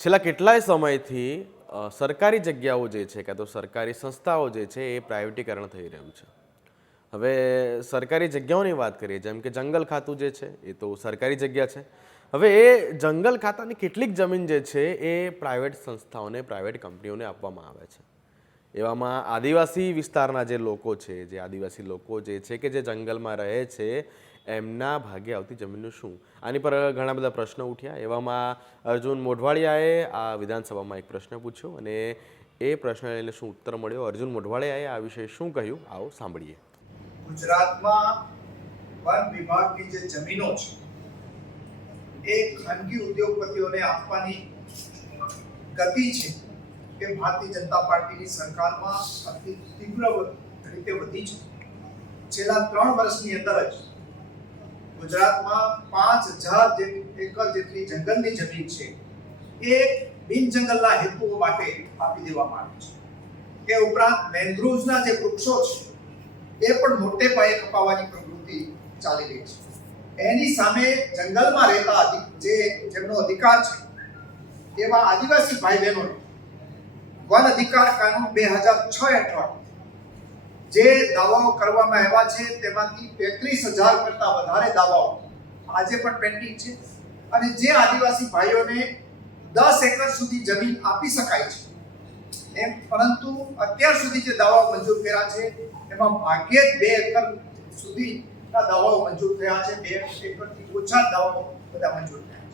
છેલ્લા કેટલાય સમયથી સરકારી જગ્યાઓ જે છે કાં તો સરકારી સંસ્થાઓ જે છે એ પ્રાઇવેટીકરણ થઈ રહ્યું છે. હવે સરકારી જગ્યાઓની વાત કરીએ, જેમ કે જંગલ ખાતું જે છે એ તો સરકારી જગ્યા છે. હવે એ જંગલ ખાતાની કેટલીક જમીન જે છે એ પ્રાઇવેટ સંસ્થાઓને, પ્રાઇવેટ કંપનીઓને આપવામાં આવે છે. એવામાં આદિવાસી વિસ્તારના જે લોકો છે, જે આદિવાસી લોકો જે છે કે જે જંગલમાં રહે છે એમના ભાગે આવતી જમીનનું શું? આની પર ઘણા બધા પ્રશ્નો ઉઠ્યા. એવામાં અર્જુન મોઢવાડિયાએ આ વિધાનસભામાં એક પ્રશ્ન પૂછ્યો અને એ પ્રશ્ન લઈને શું ઉત્તર મળ્યો? અર્જુન મોઢવાડિયાએ આ વિશે શું કહ્યું? આવો સાંભળીએ. ગુજરાતમાં વન વિભાગની જે જમીનો છે, એ ખાનગી ઉદ્યોગપતિઓને આપવાની ગતિ છે કે ભારતીય જનતા પાર્ટીની સરકારમાં અતિ તીવ્ર રીતે વધી છે. છેલ્લા ત્રણ વર્ષની અંદર જ ગુજરાતમાં પાંચ હજાર એકર જેટલી જંગલની જમીન છે, એ બિન જંગલના હેતુઓ માટે આપી દેવામાં આવી છે. એ ઉપરાંત મેંગ્રુવ્સના જે વૃક્ષો છે, એ પણ મોટે પાયે કપાવવાની પ્રવૃત્તિ ચાલી રહી છે. એની સામે જંગલમાં રહેતા જે જેમનો અધિકાર છે, એવા આદિવાસી ભાઈ બહેનોને વન અધિકાર કાનૂન બે હજાર છ હેઠળ જે દાવાઓ કરવામાં આવ્યા છે, તેમાંથી તેત્રીસ હજાર કરતાં વધારે દાવાઓ આજે પણ પેન્ડિંગ છે. અને જે આદિવાસી ભાઈઓને દસ એકર સુધી જમીન આપી શકાય છે, એમ પરંતુ અત્યાર સુધી જે દાવાઓ મંજૂર કર્યા છે, એમાં ભાગ્યે જ બે એકર સુધીના દાવાઓ મંજૂર થયા છે. બે એકરથી ઓછા દાવાઓ બધા મંજૂર થયા